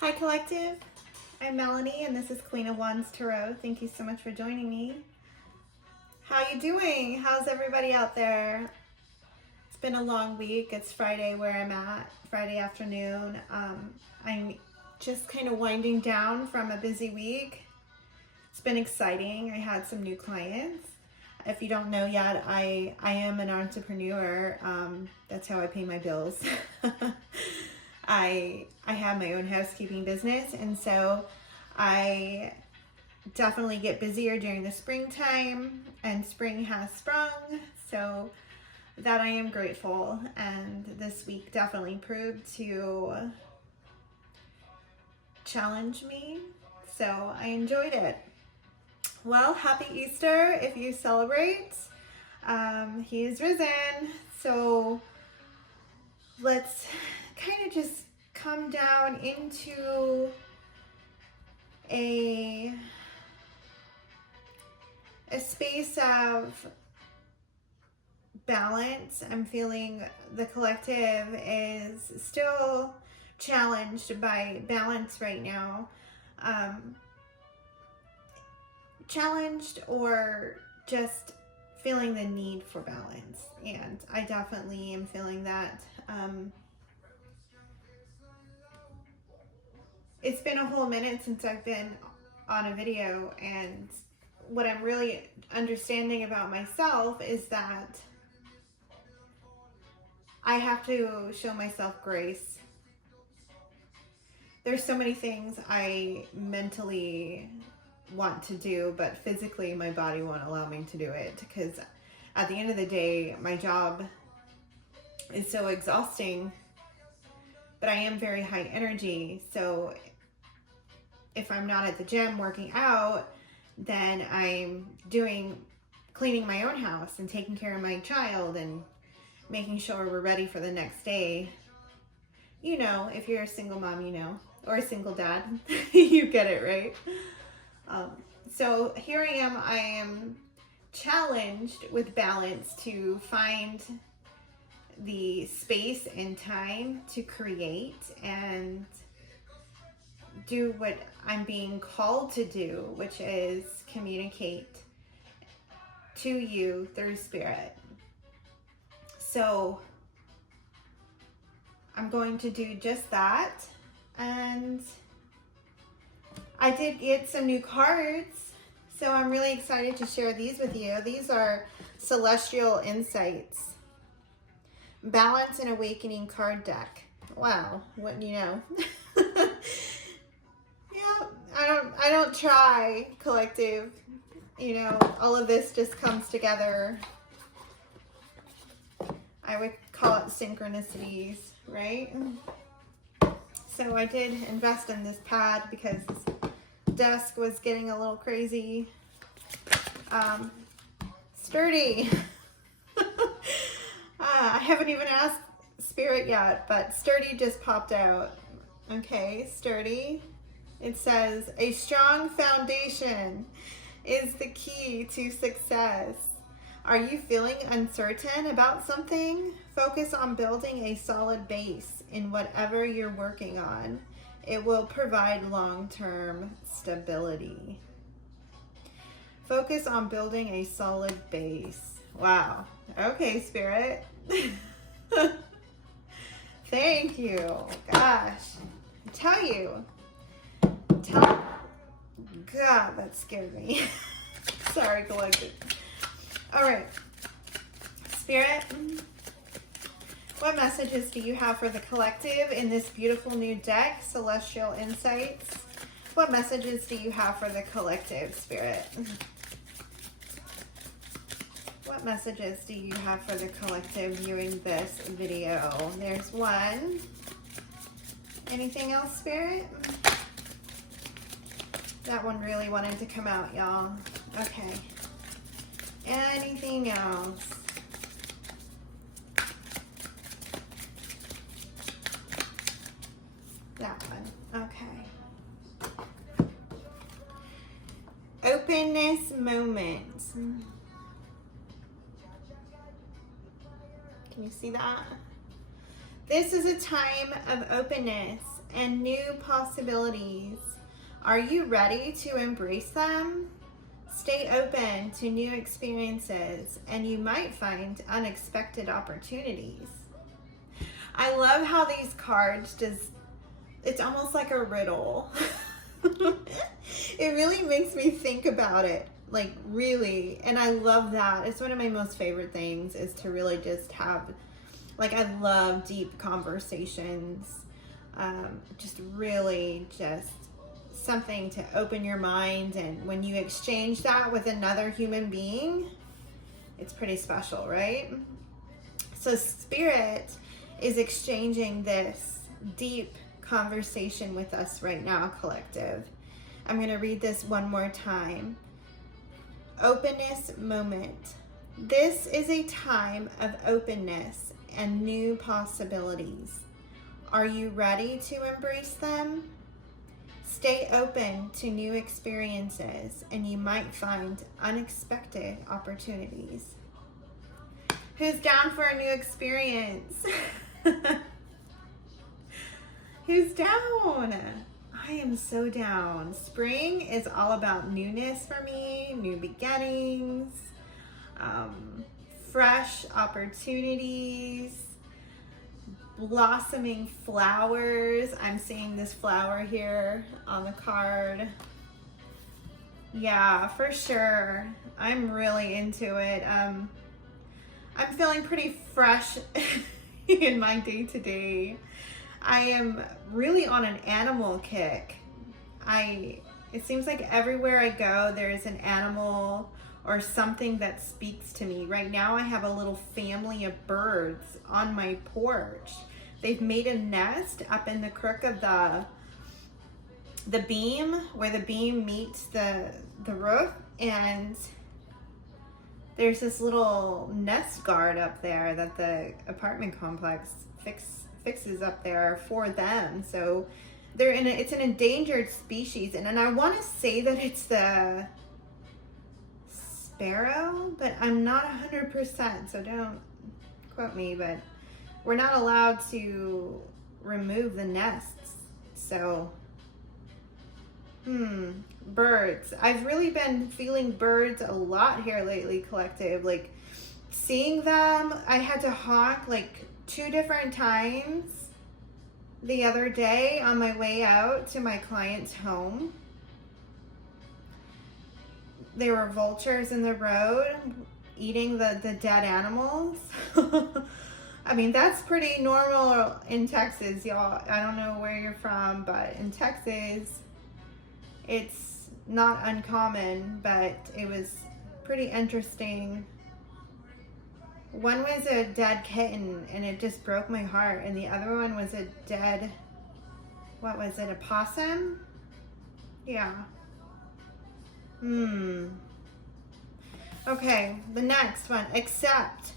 Hi Collective, I'm Melanie and this is Queen of Wands Tarot. Thank you so much for joining me. How you doing? How's everybody out there? It's been a long week. It's Friday where I'm at, Friday afternoon. I'm just kind of winding down from a busy week. It's been exciting. I had some new clients. If you don't know yet, I am an entrepreneur. That's how I pay my bills. I have my own housekeeping business, and so I definitely get busier during the springtime, and spring has sprung, so that I am grateful. And this week definitely proved to challenge me, so I enjoyed it. Well, happy Easter if you celebrate. He is risen, so let's kind of just come down into a space of balance. I'm feeling the collective is still challenged by balance right now. Challenged or just feeling the need for balance, and I definitely am feeling that. It's been a whole minute since I've been on a video, and what I'm really understanding about myself is that I have to show myself grace. There's so many things I mentally want to do, but physically my body won't allow me to do it, because at the end of the day, my job is so exhausting, but I am very high energy. So if I'm not at the gym working out, then I'm cleaning my own house and taking care of my child and making sure we're ready for the next day. You know, if you're a single mom, you know, or a single dad, you get it, right? So here I am challenged with balance to find the space and time to create and do what I'm being called to do, which is communicate to you through spirit. So I'm going to do just that. And I did get some new cards, so I'm really excited to share these with you. These are Celestial Insights Balance and Awakening card deck. Wow, wouldn't you know? Yeah, I don't try, collective. You know, all of this just comes together. I would call it synchronicities, right? So I did invest in this pad because this desk was getting a little crazy. Sturdy. I haven't even asked Spirit yet, but Sturdy just popped out. Okay, Sturdy. It says, a strong foundation is the key to success. Are you feeling uncertain about something? Focus on building a solid base in whatever you're working on. It will provide long-term stability. Focus on building a solid base. Wow. Okay, Spirit. Thank you. Gosh. I tell you. God, that scared me. Sorry, collective. All right. Spirit, what messages do you have for the collective in this beautiful new deck, Celestial Insights? What messages do you have for the collective, Spirit? What messages do you have for the collective viewing this video? There's one. Anything else, Spirit? That one really wanted to come out, y'all. Okay. Anything else? That one. Okay. Openness moments. Can you see that? This is a time of openness and new possibilities. Are you ready to embrace them? Stay open to new experiences, and you might find unexpected opportunities. I love how these cards it's almost like a riddle. It really makes me think about it, like really, and I love that. It's one of my most favorite things, is to really just have, like, I love deep conversations. Just really just something to open your mind, and when you exchange that with another human being, it's pretty special, right? So Spirit is exchanging this deep conversation with us right now, collective. I'm going to read this one more time. Openness moment. This is a time of openness and new possibilities. Are you ready to embrace them? Stay open to new experiences, and you might find unexpected opportunities. Who's down for a new experience? Who's down? I am so down. Spring is all about newness for me, new beginnings, fresh opportunities, blossoming flowers. I'm seeing this flower here on the card. Yeah, for sure. I'm really into it. I'm feeling pretty fresh in my day-to-day. I am really on an animal kick. It seems like everywhere I go, there's an animal or something that speaks to me. Right now, I have a little family of birds on my porch. They've made a nest up in the crook of the beam, where the beam meets the roof, and there's this little nest guard up there that the apartment complex fixes up there for them. So it's an endangered species, and I want to say that it's the sparrow, but I'm not 100%, so don't quote me, but we're not allowed to remove the nests. So birds. I've really been feeling birds a lot here lately, collective. Like, seeing them, I had to honk like 2 different times the other day on my way out to my client's home. There were vultures in the road eating the dead animals. I mean, that's pretty normal in Texas, y'all. I don't know where you're from, but in Texas, it's not uncommon, but it was pretty interesting. One was a dead kitten, and it just broke my heart. And the other one was a dead, what was it, a possum? Yeah. Okay, the next one, accept.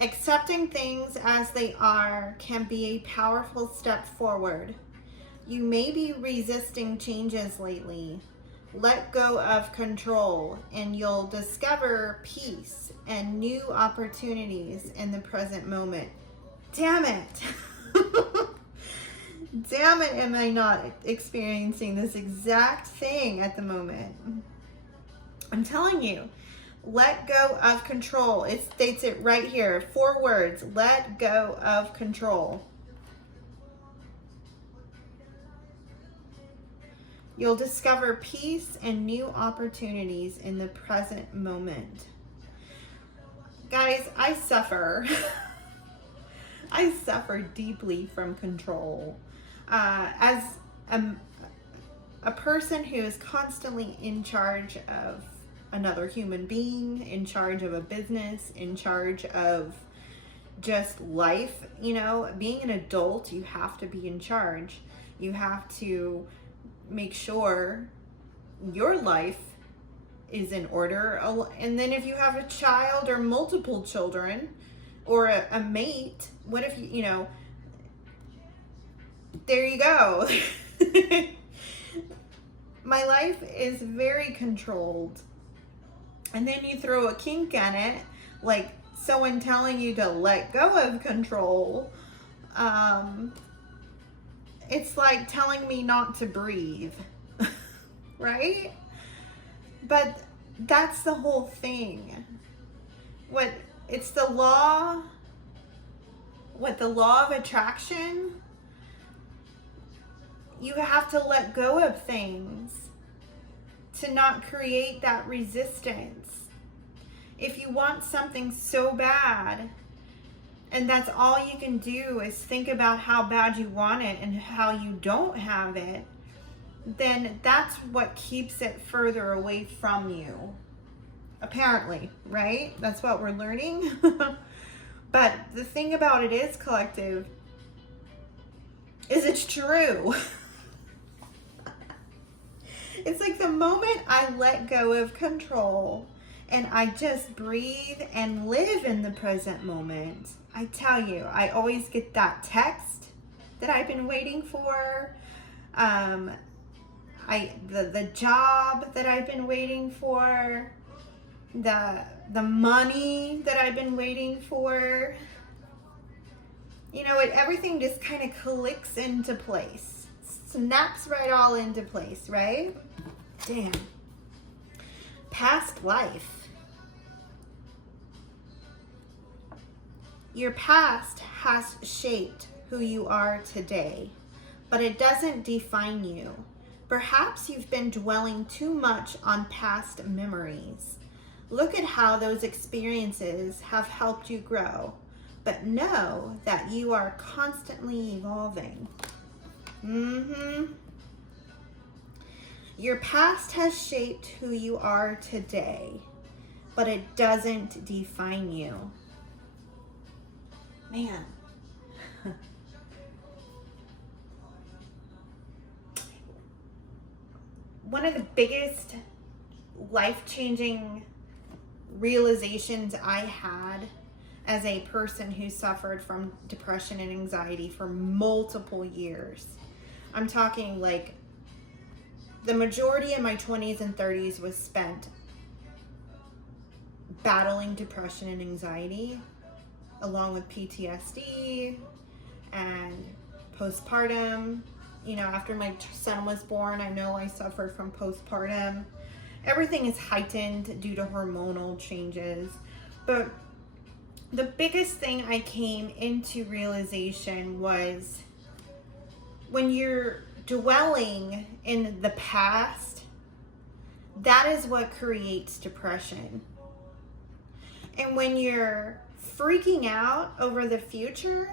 Accepting things as they are can be a powerful step forward. You may be resisting changes lately. Let go of control, and you'll discover peace and new opportunities in the present moment. Damn it. Damn it, am I not experiencing this exact thing at the moment? I'm telling you, let go of control. It states it right here, 4 words, let go of control. You'll discover peace and new opportunities in the present moment. Guys, I suffer. I suffer deeply from control. As a person who is constantly in charge of another human being, in charge of a business, in charge of just life, you know, being an adult, you have to be in charge. You have to make sure your life is in order. And then if you have a child or multiple children or a mate, what if you know, there you go. My life is very controlled. And then you throw a kink in it, like someone telling you to let go of control. It's like telling me not to breathe, right? But that's the whole thing. It's the law, the law of attraction. You have to let go of things to not create that resistance. If you want something so bad, and that's all you can do is think about how bad you want it and how you don't have it, then that's what keeps it further away from you. Apparently, right? That's what we're learning. But the thing about it is, collective, is it's true. It's like the moment I let go of control and I just breathe and live in the present moment, I tell you, I always get that text that I've been waiting for. The job that I've been waiting for, the money that I've been waiting for. You know, everything just kind of clicks into place. Snaps right all into place, right? Damn. Past life. Your past has shaped who you are today, but it doesn't define you. Perhaps you've been dwelling too much on past memories. Look at how those experiences have helped you grow, but know that you are constantly evolving. Your past has shaped who you are today, but it doesn't define you. Man. One of the biggest life-changing realizations I had as a person who suffered from depression and anxiety for multiple years. I'm talking like the majority of my 20s and 30s was spent battling depression and anxiety, along with PTSD and postpartum. You know, after my son was born, I know I suffered from postpartum. Everything is heightened due to hormonal changes. But the biggest thing I came into realization was when you're dwelling in the past, that is what creates depression. And when you're freaking out over the future,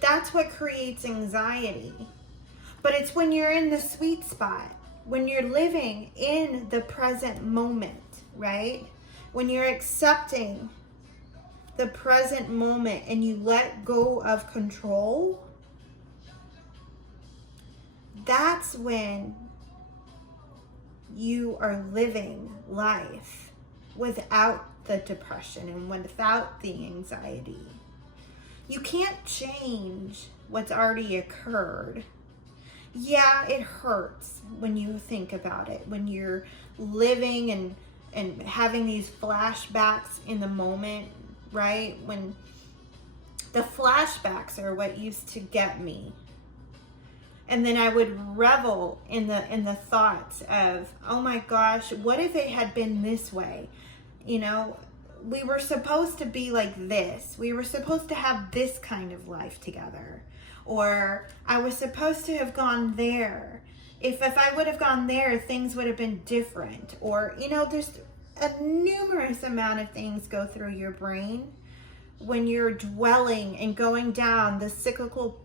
that's what creates anxiety. But it's when you're in the sweet spot, when you're living in the present moment, right? When you're accepting the present moment and you let go of control, that's when you are living life without the depression and without the anxiety. You can't change what's already occurred. Yeah, it hurts when you think about it, when you're living and having these flashbacks in the moment, right? When the flashbacks are what used to get me. And then I would revel in the thoughts of, oh my gosh, what if it had been this way? You know, we were supposed to be like this. We were supposed to have this kind of life together. Or I was supposed to have gone there. If I would have gone there, things would have been different. Or, you know, there's a numerous amount of things go through your brain when you're dwelling and going down the cyclical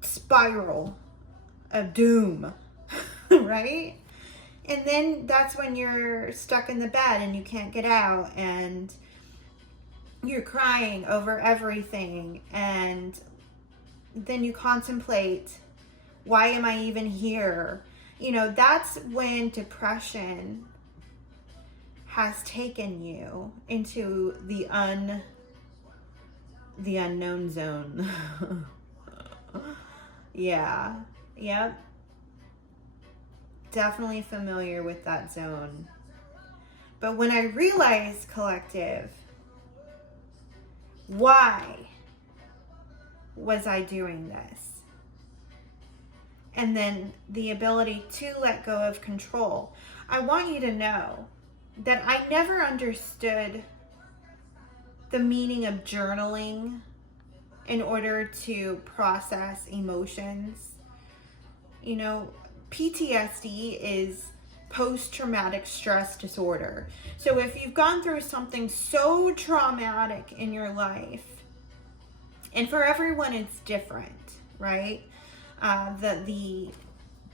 spiral of doom, right? And then that's when you're stuck in the bed and you can't get out and you're crying over everything, and then you contemplate, why am I even here? You know, that's when depression has taken you into the unknown zone. Yeah. Yep. Definitely familiar with that zone. But when I realized, collective, Why was I doing this? And then the ability to let go of control. I want you to know that I never understood the meaning of journaling in order to process emotions. You know, PTSD is post-traumatic stress disorder. So if you've gone through something so traumatic in your life, and for everyone it's different, right? The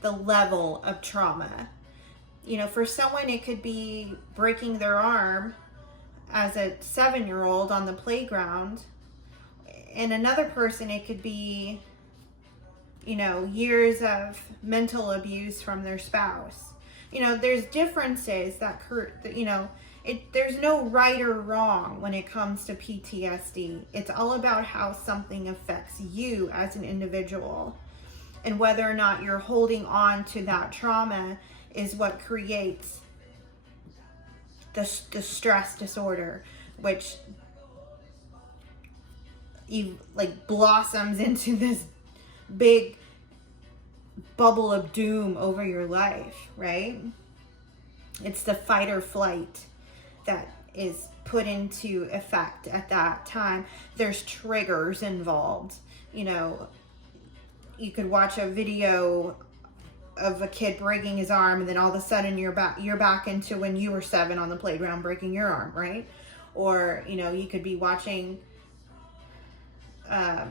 level of trauma. You know, for someone it could be breaking their arm as a 7-year-old on the playground, and another person it could be, you know, years of mental abuse from their spouse. You know, there's differences that, you know, there's no right or wrong when it comes to PTSD. It's all about how something affects you as an individual, and whether or not you're holding on to that trauma is what creates the stress disorder, which like blossoms into this big bubble of doom over your life, right? It's the fight or flight that is put into effect at that time. There's triggers involved. You know, you could watch a video of a kid breaking his arm, and then all of a sudden you're back into when you were 7 on the playground breaking your arm, right? Or, you know, you could be watching a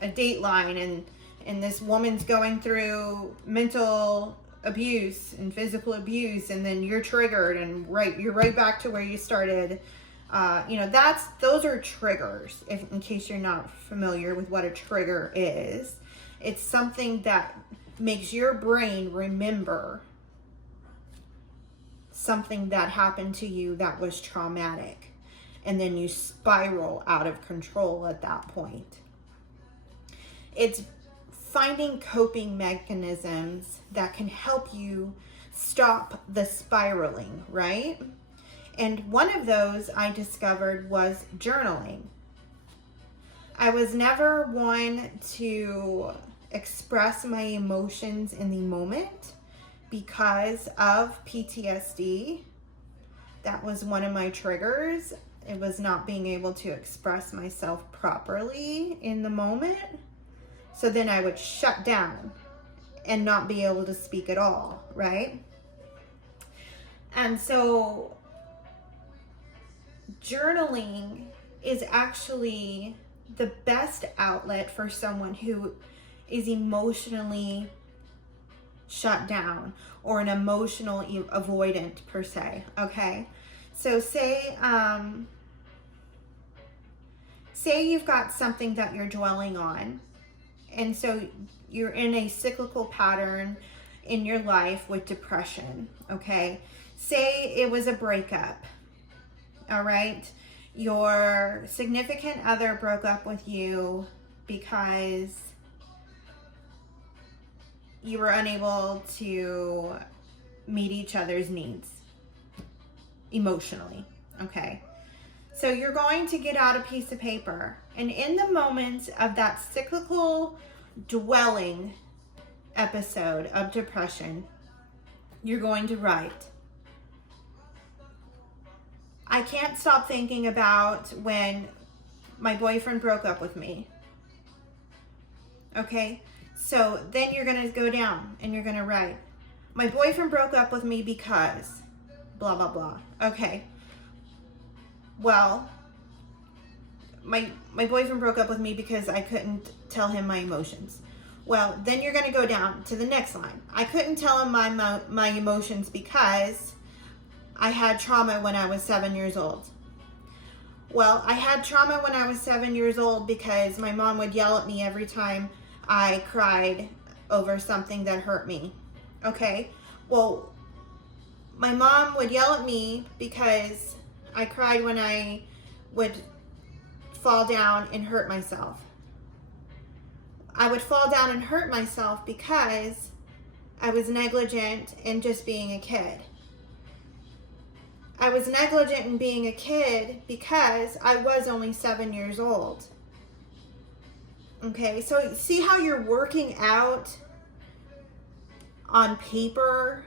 Dateline, and this woman's going through mental abuse and physical abuse, and then you're triggered, and you're right back to where you started. You know, those are triggers. In case you're not familiar with what a trigger is, it's something that makes your brain remember something that happened to you that was traumatic, and then you spiral out of control at that point. It's finding coping mechanisms that can help you stop the spiraling, right? And one of those I discovered was journaling. I was never one to express my emotions in the moment because of PTSD. That was one of my triggers. It was not being able to express myself properly in the moment. So then I would shut down and not be able to speak at all, right? And so journaling is actually the best outlet for someone who is emotionally shut down or an emotional avoidant per se, okay? So say you've got something that you're dwelling on, and so you're in a cyclical pattern in your life with depression, okay? Say it was a breakup, all right? Your significant other broke up with you because you were unable to meet each other's needs emotionally, okay? So you're going to get out a piece of paper, and in the moment of that cyclical dwelling episode of depression, you're going to write, I can't stop thinking about when my boyfriend broke up with me. Okay? So then you're going to go down and you're going to write, my boyfriend broke up with me because blah, blah, blah. Okay. Well, my boyfriend broke up with me because I couldn't tell him my emotions. Well, then you're going to go down to the next line. I couldn't tell him my emotions because I had trauma when I was 7 years old. Well, I had trauma when I was 7 years old because my mom would yell at me every time I cried over something that hurt me. Okay? Well, my mom would yell at me because I cried when I would fall down and hurt myself. I would fall down and hurt myself because I was negligent in just being a kid. I was negligent in being a kid because I was only 7 years old. Okay, so see how you're working out on paper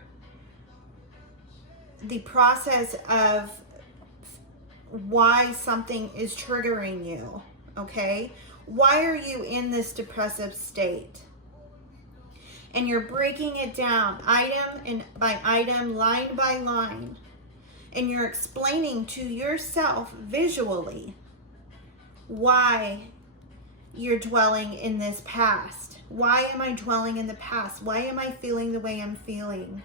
the process of why something is triggering you, okay? Why are you in this depressive state? And you're breaking it down item by item, line by line. And you're explaining to yourself visually why you're dwelling in this past. Why am I dwelling in the past? Why am I feeling the way I'm feeling?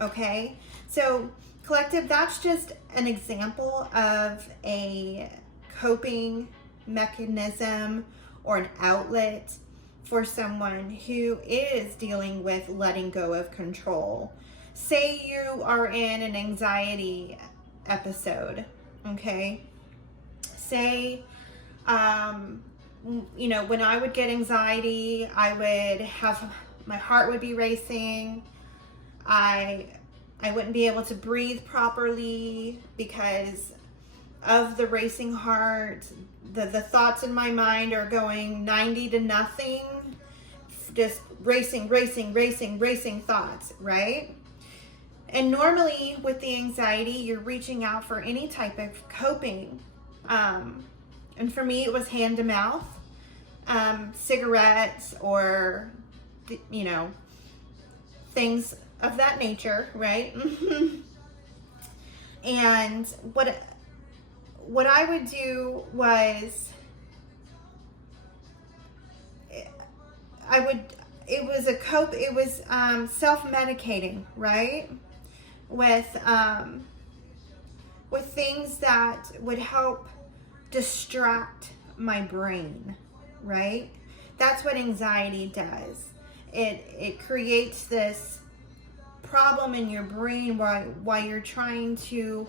Okay? So, collective, that's just an example of a coping mechanism or an outlet for someone who is dealing with letting go of control. Say you are in an anxiety episode, okay? Say, you know, when I would get anxiety, I would have, my heart would be racing. I wouldn't be able to breathe properly because of the racing heart. The thoughts in my mind are going 90 to nothing, just racing thoughts, right? And normally with the anxiety, you're reaching out for any type of coping. And for me, it was hand to mouth, cigarettes, or, you know, things of that nature, right? And what I would do was, it was self-medicating, right? With things that would help distract my brain, right? That's what anxiety does. It creates this problem in your brain while you're trying to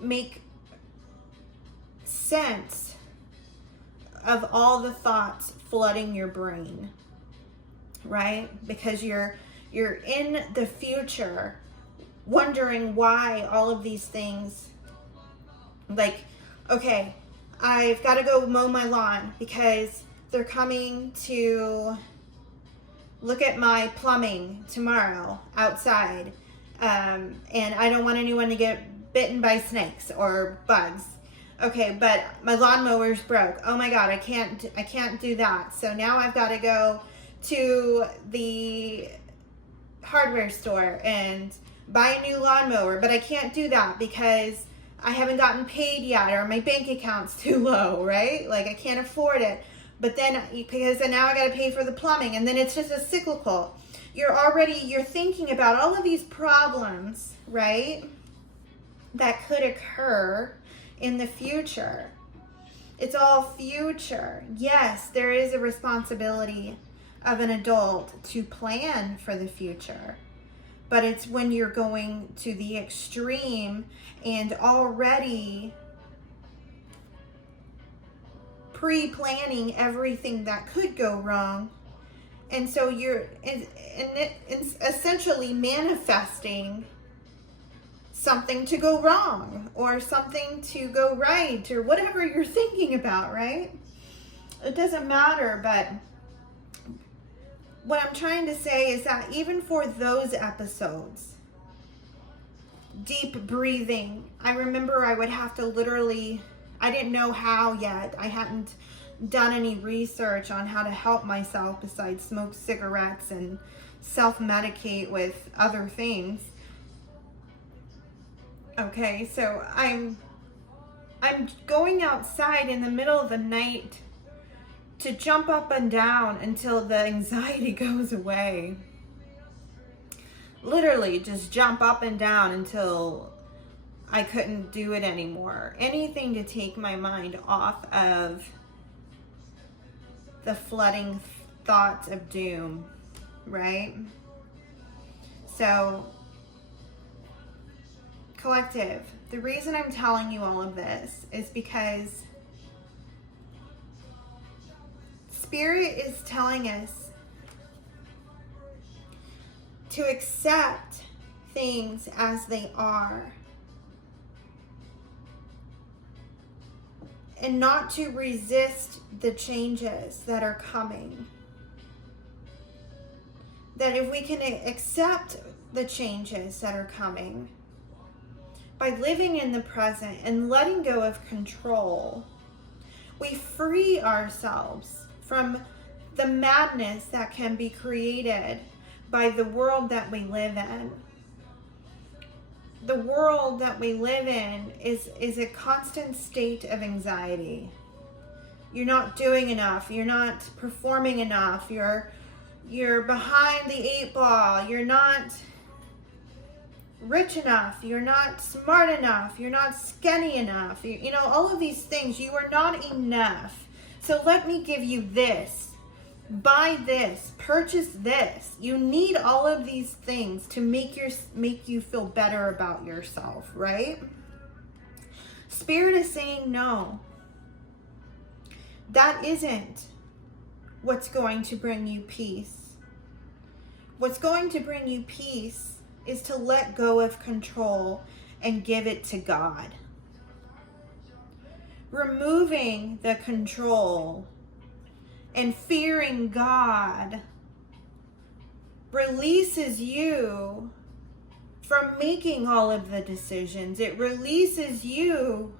make sense of all the thoughts flooding your brain, right? Because you're in the future wondering why all of these things, like, okay, I've got to go mow my lawn because they're coming to look at my plumbing tomorrow outside, and I don't want anyone to get bitten by snakes or bugs. Okay, but my lawnmower's broke. Oh my God, I can't do that. So now I've got to go to the hardware store and buy a new lawnmower, but I can't do that because I haven't gotten paid yet, or my bank account's too low, right? Like, I can't afford it. But then, because then now I got to pay for the plumbing, and then it's just a cyclical. You're thinking about all of these problems, right, that could occur in the future. It's all future. Yes, there is a responsibility of an adult to plan for the future, but it's when you're going to the extreme and already pre-planning everything that could go wrong. And so you're it's essentially manifesting something to go wrong or something to go right or whatever you're thinking about, right? It doesn't matter, but what I'm trying to say is that even for those episodes, deep breathing, I remember I would have to literally, I didn't know how yet. I hadn't done any research on how to help myself besides smoke cigarettes and self-medicate with other things. Okay, so I'm going outside in the middle of the night to jump up and down until the anxiety goes away. Literally just jump up and down until I couldn't do it anymore. Anything to take my mind off of the flooding thoughts of doom, right? So, collective, the reason I'm telling you all of this is because Spirit is telling us to accept things as they are. And not to resist the changes that are coming. That if we can accept the changes that are coming by living in the present and letting go of control, we free ourselves from the madness that can be created by the world that we live in. The world that we live in is a constant state of anxiety. You're not doing enough. You're not performing enough. You're behind the 8 ball. You're not rich enough. You're not smart enough. You're not skinny enough. You know, all of these things. You are not enough. So let me give you this. Buy this, purchase this. You need all of these things to make you feel better about yourself, right? Spirit is saying no. That isn't what's going to bring you peace. What's going to bring you peace is to let go of control and give it to God. Removing the control and fearing God releases you from making all of the decisions. It releases you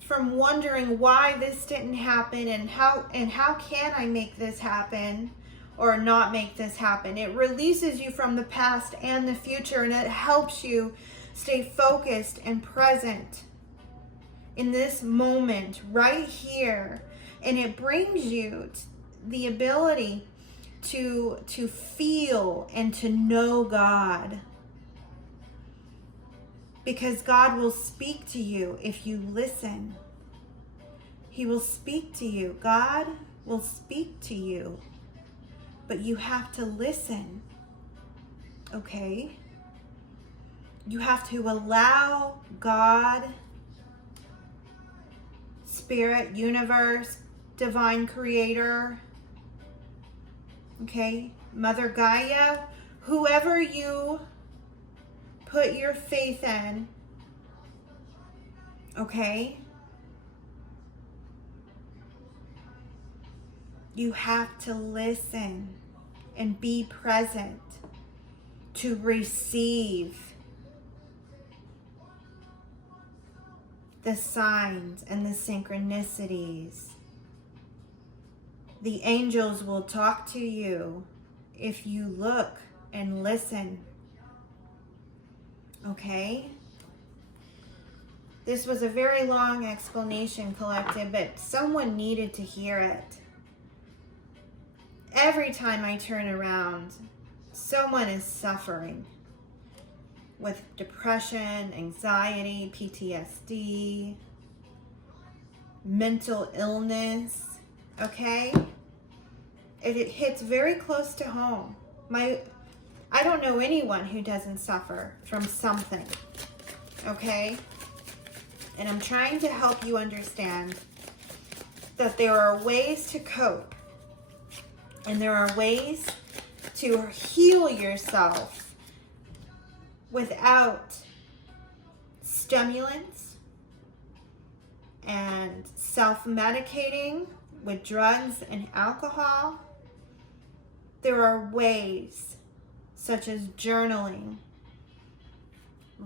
from wondering why this didn't happen and how can I make this happen or not make this happen. It releases you from the past and the future, and it helps you stay focused and present in this moment right here. And it brings you the ability to feel and to know God. Because God will speak to you if you listen. He will speak to you. God will speak to you. But you have to listen. Okay? You have to allow God, Spirit, universe, divine creator, okay, Mother Gaia, whoever you put your faith in, okay, you have to listen and be present to receive the signs and the synchronicities. The angels will talk to you if you look and listen. Okay? This was a very long explanation, Collective, but someone needed to hear it. Every time I turn around, someone is suffering with depression, anxiety, PTSD, mental illness. Okay? It hits very close to home. I don't know anyone who doesn't suffer from something. Okay? And I'm trying to help you understand that there are ways to cope. And there are ways to heal yourself without stimulants and self-medicating with drugs and alcohol. There are ways such as journaling,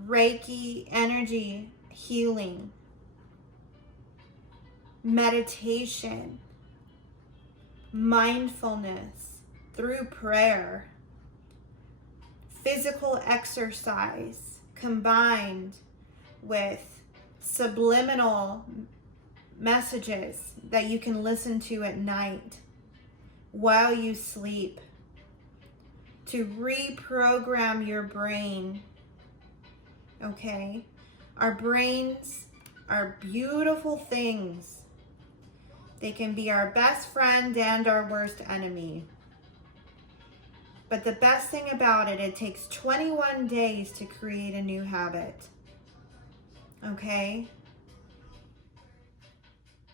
Reiki energy healing, meditation, mindfulness through prayer, physical exercise combined with subliminal messages that you can listen to at night while you sleep to reprogram your brain. Okay? Our brains are beautiful things. They can be our best friend and our worst enemy. But the best thing about it, it takes 21 days to create a new habit. Okay?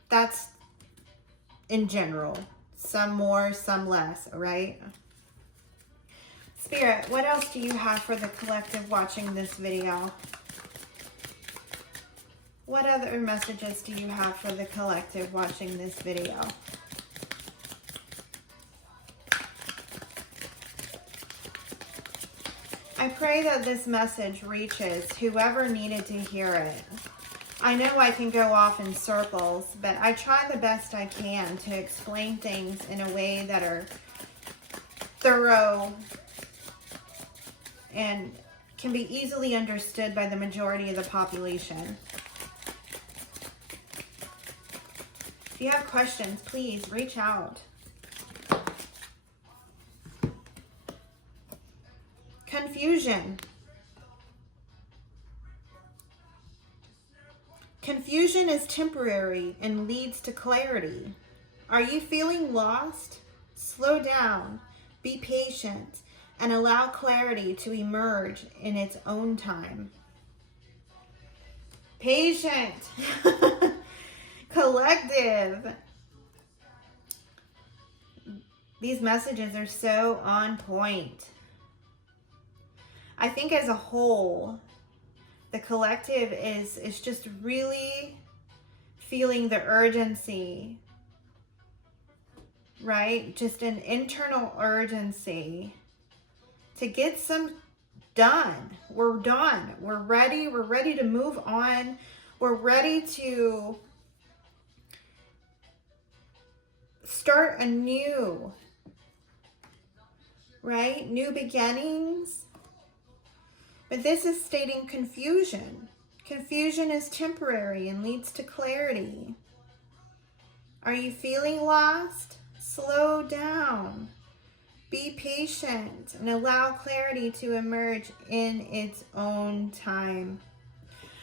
That's in general. Some more, some less, all right? Spirit, what else do you have for the collective watching this video? What other messages do you have for the collective watching this video? I pray that this message reaches whoever needed to hear it. I know I can go off in circles, but I try the best I can to explain things in a way that are thorough and can be easily understood by the majority of the population. If you have questions, please reach out. Confusion. Confusion is temporary and leads to clarity. Are you feeling lost? Slow down, be patient, and allow clarity to emerge in its own time. Patient. Collective. These messages are so on point. I think as a whole, the collective is just really feeling the urgency, right? Just an internal urgency to get some done. We're done. We're ready. We're ready to move on. We're ready to start anew, right? New beginnings. But this is stating confusion. Confusion is temporary and leads to clarity. Are you feeling lost? Slow down. Be patient and allow clarity to emerge in its own time.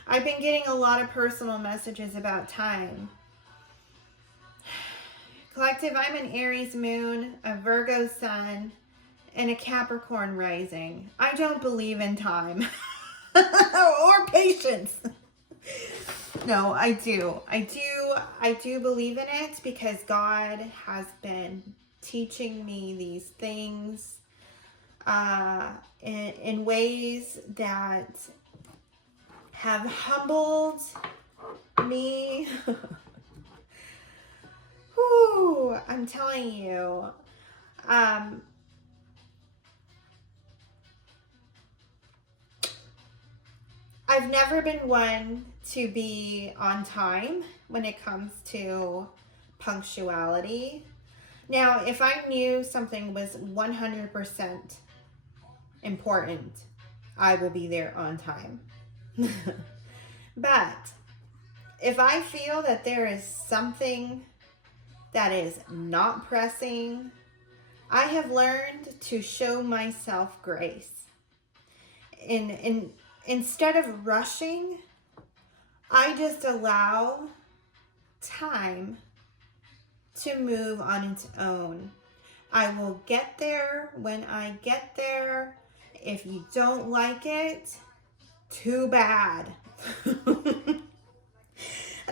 I've been getting a lot of personal messages about time. Collective, I'm an Aries moon, a Virgo sun, and a Capricorn rising. I don't believe in time or patience. No, I do. I do believe in it because God has been teaching me these things in ways that have humbled me. Whew, I'm telling you. I've never been one to be on time when it comes to punctuality. Now, if I knew something was 100% important, I will be there on time. But if I feel that there is something that is not pressing, I have learned to show myself grace. Instead of rushing, I just allow time to move on its own. I will get there when I get there. If you don't like it, too bad. And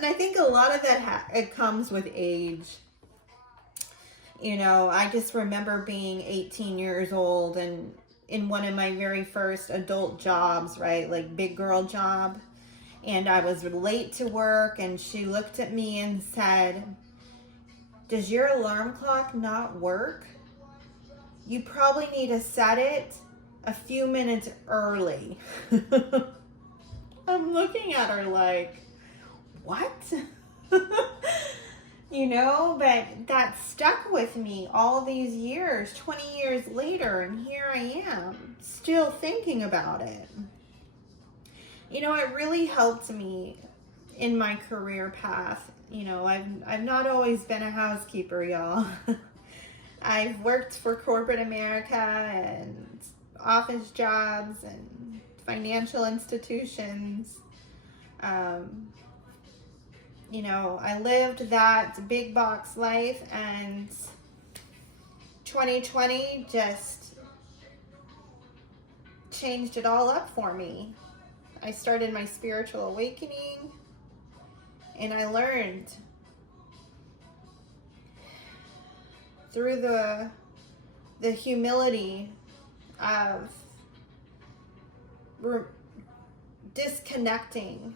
I think a lot of that it comes with age. You know, I just remember being 18 years old and in one of my very first adult jobs, right? Like big girl job. And I was late to work and she looked at me and said, "Does your alarm clock not work? You probably need to set it a few minutes early." I'm looking at her like, what? You know, but that stuck with me all these years, 20 years later, and here I am, still thinking about it. You know, it really helped me in my career path. You know, I've not always been a housekeeper, y'all. I've worked for corporate America and office jobs and financial institutions. You know, I lived that big box life, and 2020 just changed it all up for me. I started my spiritual awakening, and I learned through the humility of disconnecting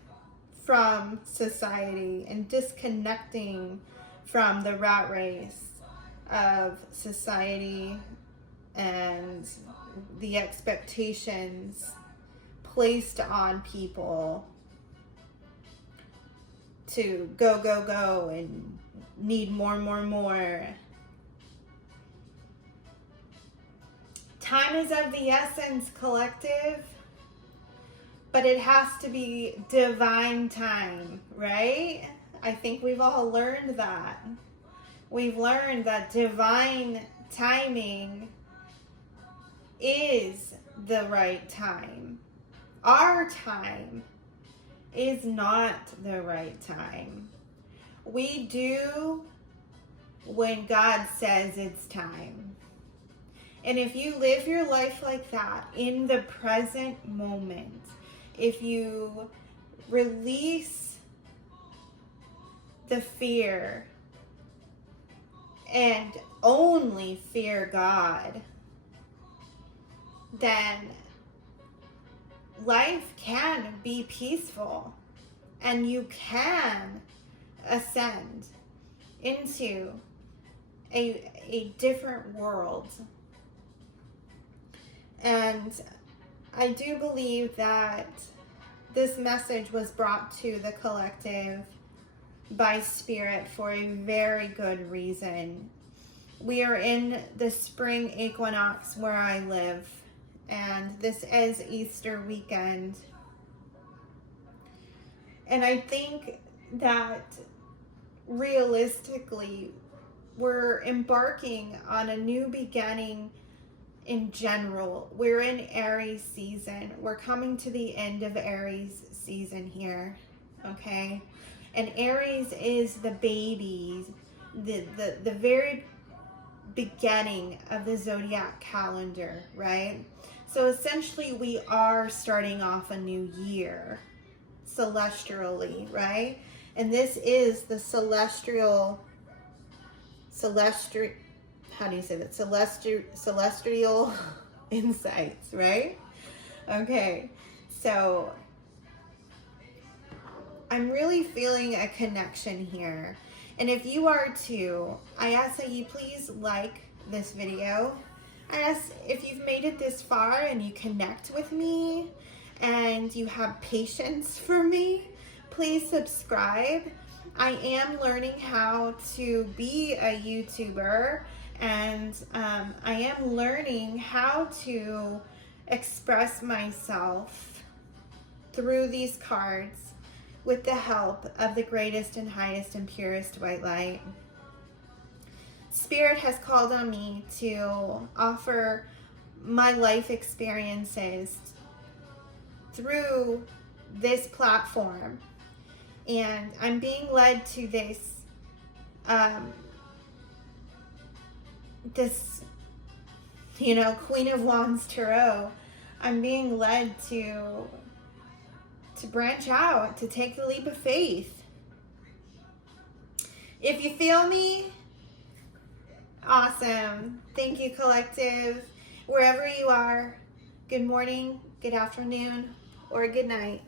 from society and disconnecting from the rat race of society and the expectations placed on people to go, go, go and need more, more, more. Time is of the essence, collective, but it has to be divine time, right? I think we've all learned that. We've learned that divine timing is the right time. Our time is not the right time. We do when God says it's time. And if you live your life like that in the present moment, if you release the fear and only fear God, then life can be peaceful and you can ascend into a different world. And I do believe that this message was brought to the collective by Spirit for a very good reason. We are in the spring equinox where I live, and this is Easter weekend. And I think that realistically, we're embarking on a new beginning in general. We're in Aries season. We're coming to the end of Aries season here, okay? And Aries is the baby, the very beginning of the zodiac calendar, right? So essentially we are starting off a new year celestially, right? And this is the celestial, how do you say that? Celestial insights, right? Okay, so I'm really feeling a connection here. And if you are too, I ask that you please like this video. I ask if you've made it this far and you connect with me and you have patience for me, please subscribe. I am learning how to be a YouTuber, and I am learning how to express myself through these cards with the help of the greatest and highest and purest white light. Spirit has called on me to offer my life experiences through this platform, and I'm being led to this Queen of Wands Tarot. I'm being led to branch out, to take the leap of faith. If you feel me, awesome. Thank you, collective. Wherever you are, good morning, good afternoon, or good night.